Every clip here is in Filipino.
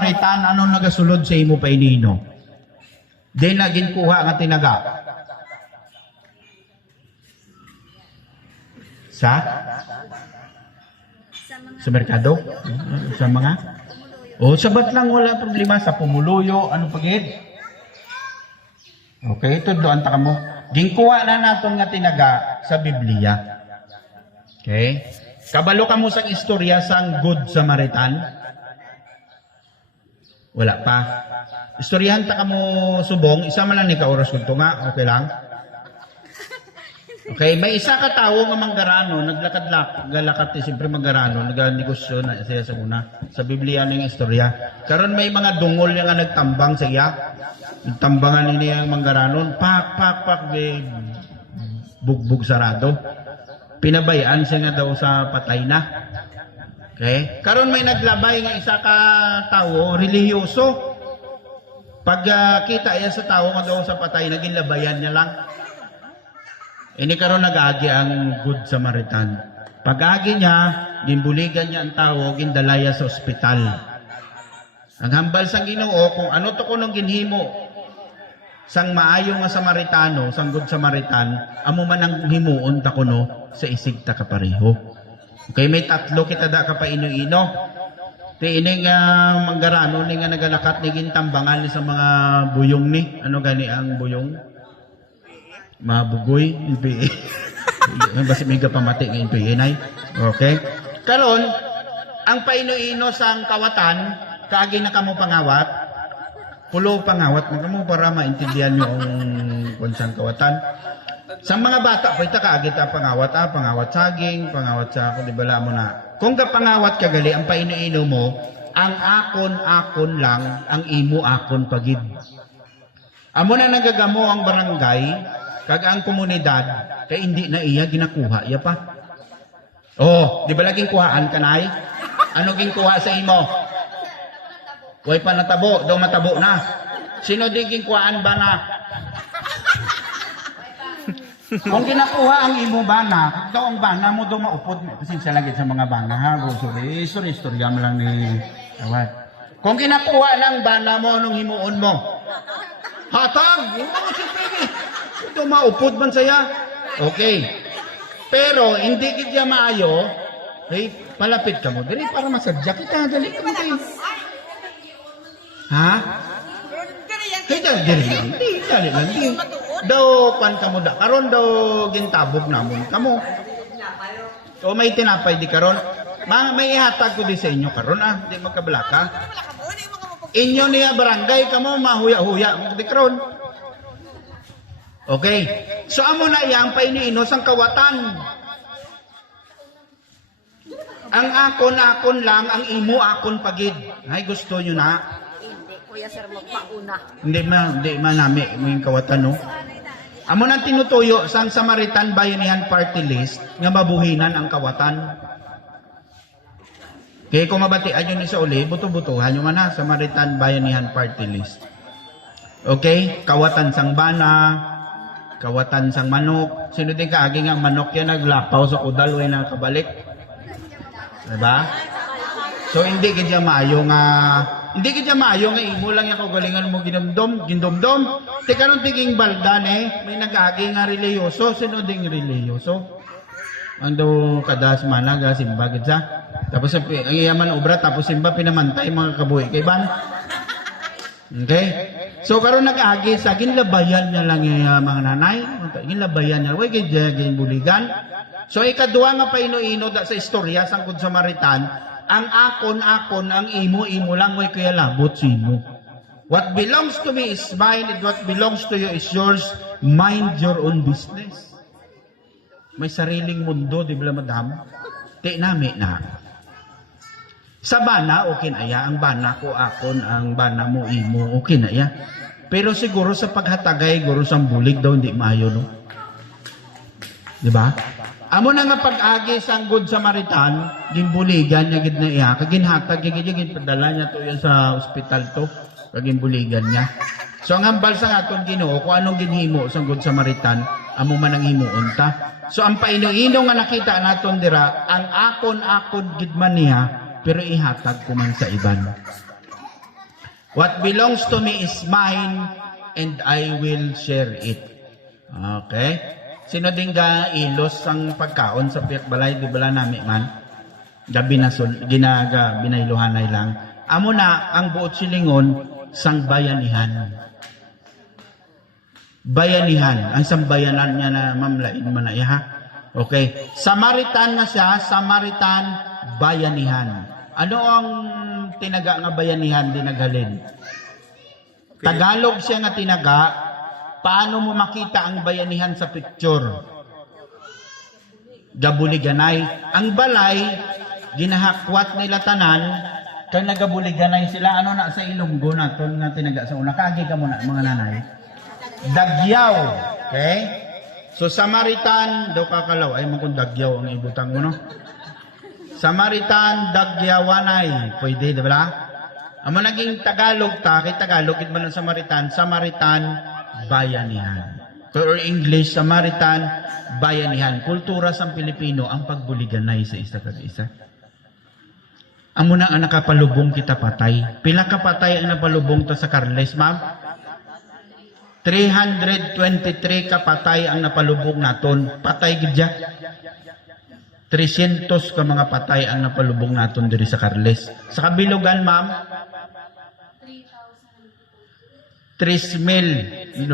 Samaritan, ano nagasulod sa imo painino? Di naging kuha nga tinaga. Sa merkado? Sa mga? O, sabat lang, wala problema. Sa pumuluyo, ano pagid? Okay, ito doon ta mo. Gingkuha na naton nga tinaga sa Biblia. Okay? Kabalo ka mo sa istorya sang Good Samaritan? Wala pa. Istoryahan ta ka mo subong, isa man lang ni ka oras kung nga, okay lang? Okay, may isa ka tao nga manggarano, galakad siyempre manggarano, nagnegosyo na siya sa una. Sa Biblia ng istorya. Karon may mga dungol nga nagtambang sa iya. Nagtambangan niya ang manggaranon, pak, bugbog sarado. Pinabayaan siya nga daw sa patay na. Okay? Karon may naglabay nga isa ka tao, relihiyoso. Pag kita iya sa tao nga daw sa patay, naging labayan niya lang. Ini karon nag-agi ang Good Samaritan. Pag-agi niya, ginbuligan niya ang tao, gindalaya sa ospital. Ang hambal sang Ginoo kung ano to kunong ginhimo sang maayo nga Samaritano, sang Good Samaritan, amo man ang himuon ta kuno sa isig ta kapareho. Okay, may tatlo kita da ka paino-ino. Ti ini nga manggarano ni nga nagalakat ni gintambangan ni sa mga buyong ni. Ano gani ang buyong? Mabugoy, NPA. Basta may pamati ng NPA, nay. Okay? Karon, ang paino-ino sang kawatan, kaagi na kamo pangawat, pulo pangawat mo kamo para maintindihan nyo ang kunsang kawatan. Sa mga bata, pwede kaagi ta pangawat, pangawat saging, pangawat sa, kung di bala mo na. Kung ka pangawat kagali, ang paino-ino mo, ang akon-akon lang, ang imo akon pagid. Amo na nagagamo ang barangay, kag ang komunidad, kay hindi na iya ginakuha, iya pa. Oh, di ba laging kuhaan kanay? Ano ging kuha sa imo? Way pa natabo, daw matabo na. Sino di ging kuhaan ba na? Kung ginakuha ang imo bana, daw ang bana mo daw maupod. Kasi sa lagit sa mga bana ha, sorry, istorya mo lang ni awat. Kung ginakuha lang bana mo, anong himuon mo? Hatag! Ito maupod man saya. Okay. Pero hindi kita maayo, hey, palapit ka mo. Dali para masadya kita. Dali ka mo kayo. Ha? Dali lang. Daw pan ka mo da. Karon daw gintabog namon ka mo. So may tinapay di karon. May ihatag ko di sa inyo karon Di magkabalaka. Inyo niya barangay ka mo, mahuya-huya. Di karon. Okay. So, amo na iyang painiinos ang kawatan. Ang akon-akon lang, ang imo akon pagid. Ay, gusto nyo na? Hindi, kuya sir, magpauna. Hindi manami yung kawatan, no? Amo nang tinutuyo sang Samaritan Bayanihan Party List nga mabuhinan ang kawatan. Kaya kung mabatian nyo ni sa uli, buto-butuhan nyo man na, Samaritan Bayanihan Party List. Okay? Kawatan sang bana, kawatan sang manok. Sino din kaaging ang manok yan naglapaw sa kudal o na kabalik? Diba? So hindi kaya maayo nga imo lang yung kagalingan mo gindomdom. Teka nung tiging baldan may nag-agi nga reliyoso. Sino ding reliyoso? Ang daw kadas managa simba gid sa. Tapos ang iyaman obra tapos simba pinamantay mga kabuhi kay ban. Okay? So karon nag-agi sa ginlabayan niya lang yung mga nanay, ginlabayan niya, way ginbuligan. So ikadua nga paino-ino sa istorya sang Good Samaritan, ang akon-akon, ang imo-imo lang way kaya labot sino. What belongs to me is mine, and what belongs to you is yours. Mind your own business. May sariling mundo, di ba madam? Di nami na. Sa bana, okay na ya. Ang bana ko akon, ang bana mo imo, okay na ya. Pero siguro sa paghatagay, guro sa bulig daw, hindi maayo, no? Diba? Amo na nga pag-agi sa Good Samaritan, ginbuligan niya gid na iya, kaginhatag gid padala niya to yan sa ospital to, kagimbuligan niya. So ang hambal sa aton Ginoo kung anong ginhimo sa Good Samaritan, amo man ang himuon ta. So ang paino-ino nga nakita naton dira, ang akon-akon gid man niya, pero ihatag ko man sa iban. What belongs to me is mine and I will share it. Okay? Sino din ga ilos ang pagkaon sa piyak balay, di bala nami man? Gabi na binailuhanay lang. Amo na ang buot silingon sang bayanihan. Bayanihan. Ang sambayanan niya na mamlain man na ha. Okay. Samaritan na siya, Samaritan, bayanihan. Ano ang tinaga nga bayanihan dinaghalin? Tagalog siya nga tinaga. Paano mo makita ang bayanihan sa picture? Gabuliganay. Ang balay, ginahakwat nila tanan, kaya nagabuliganay sila, ano na sa Ilonggo naton nga tinaga sa una. Kagi ka muna, mga nanay. Dagyaw. Okay? So, Samaritan, daw kakalaw, ay magkong dagyaw ang ibutang mo, no? Samaritan, dagyawanay. Pwede, di ba? Ang naging Tagalog ta, kay Tagalog, itman ng Samaritan, Samaritan, bayanihan. Or English, Samaritan, bayanihan. Kultura sa Pilipino, ang pagbuliganay sa isa kag isa. Amo na ang nakapalubong kita patay. Pila ka patay ang napalubong to sa Carles, ma'am? 323 ka patay ang napalubong naton. Patay gidya. 300 ka mga patay ang napalubong naton diri sa Carles. Sa kabilugan, ma'am? 3,092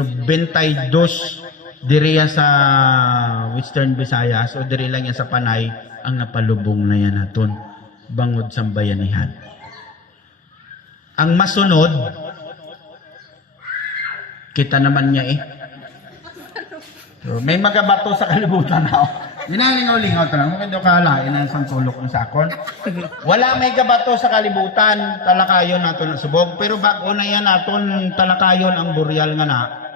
diriya sa Western Visayas o diri lang yan sa Panay ang napalubong na yan naton bangod sa bayanihan. Ang masunod, kita naman niya eh. So, may magabato sa kalibutan na. Minalingaw-lingaw ito lang. Mukha doon kahalain ang sangkulok ng sakon. Wala may gabato sa kalibutan. Talakayon nato na subog. Pero bago na yan naton talakayon ang buryal nga na.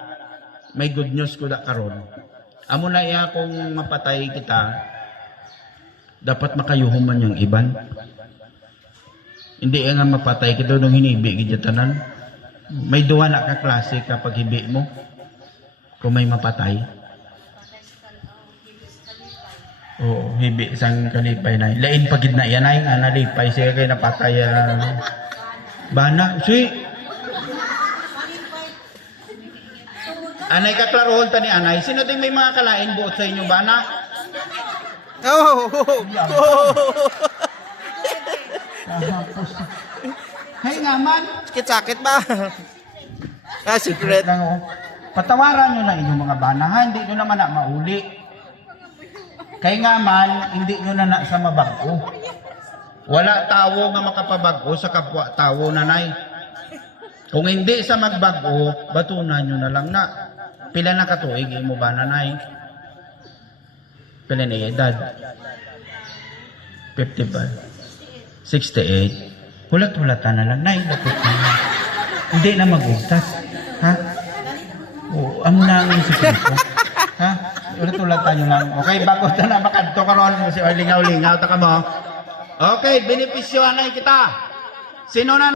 May good news ko da karon. Amo na iya kung mapatay kita, dapat makayuhom man yung iban. Hindi nga mapatay kita nung hinibi gidjatanan. May duwa na ka klase kapag hibi mo. Kung may mapatay. Oo, hibi sang kalipay na. Lain pagid na yan ay nga nalipay siya kay napatay. Bana, suy. Anay kaklarohon ta ni anay. Sino din may mga kalain buot sa inyo bana? Oh! Hay nga man. Sakit-sakit ba? Secret. Lang, oh. Patawaran nyo na inyong mga bana ha. Hindi nyo naman na mauli. Kaya nga man, hindi nyo na sa mabago. Wala tawo nga makapabago sa kapwa tawo nanay. Kung hindi sa magbago, batunan nyo na lang na. Pila na katuig mo ba nanay? Pila na edad? 55. 68. Hulat-hulatan na lang. Nay, lapit na. Hindi na magugtas. Ha? Oo, amo na ang isipin ko. Ha? Ulit-ulatan nyo lang. Okay, bago na makadto karon mo si Lingaw-lingaw. Taka mo. Okay, benepisyohan na kita. Sino na